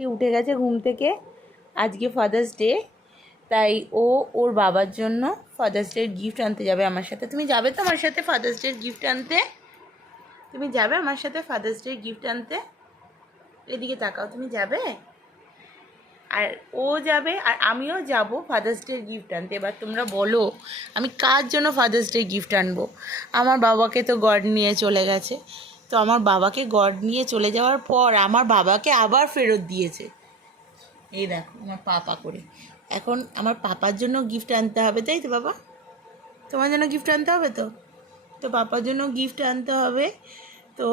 কুটি উঠে গেছে ঘুম থেকে। আজকে ফাদার্স ডে তাই ও ওর বাবার জন্য ফাদার্স ডের গিফট আনতে যাবে আমার সাথে। তুমি যাবে তো আমার সাথে ফাদার্স ডের গিফট আনতে? তুমি যাবে আমার সাথে ফাদার্স ডের গিফট আনতে? এদিকে তাকাও, তুমি যাবে? আর ও যাবে, আর আমিও যাব ফাদার্স ডে গিফট আনতে। এবার তোমরা বলো, আমি কার জন্য ফাদার্স ডে গিফট আনব? আমার বাবাকে তো গড নিয়ে চলে গেছে। তো আমার বাবাকে গড নিয়ে চলে যাওয়ার পর আমার বাবাকে আবার ফেরত দিয়েছে। এই দেখো, আমার পাপা করে। এখন আমার পাপার জন্য গিফট আনতে হবে, তাই তো বাবা? তোমার জন্য গিফট আনতে হবে তো? তো পাপার জন্য গিফট আনতে হবে। তো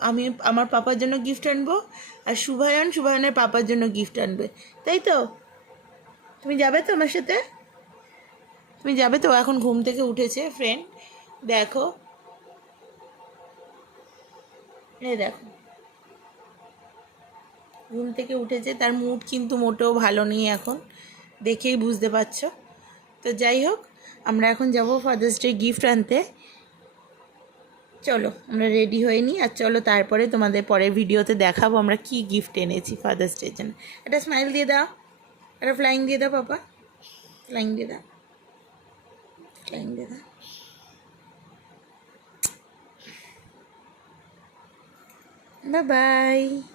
আমি, আমার পাপার জন্য গিফট আনব আর শুভায়ন শুভায়নের পাপার জন্য গিফট আনবে। তাই তো? তুমি যাবে তো আমার সাথে? তুমি যাবে তো? এখন ঘুম থেকে উঠেছে ফ্রেন্ড দেখো এই দেখো। ঘুম থেকে উঠেছে, তার মুড কিন্তু মোটেও ভালো নেই এখন। দেখেই বুঝতে পারছ। তো যাই হোক, আমরা এখন যাব ফাদার্স ডে গিফট আনতে। চলো, আমরা রেডি হয়ে নিই আর চলো তারপরে তোমাদের পরের ভিডিওতে দেখাবো আমরা কি গিফট এনেছি ফাদার্স ডের জন্য। একটা স্মাইল দিয়ে দাও। একটা ফ্লাইং দিয়ে দাও, পাপা। ফ্লাইং দিয়ে দাও। ফ্লাইং দিয়ে দাও। Bye-bye!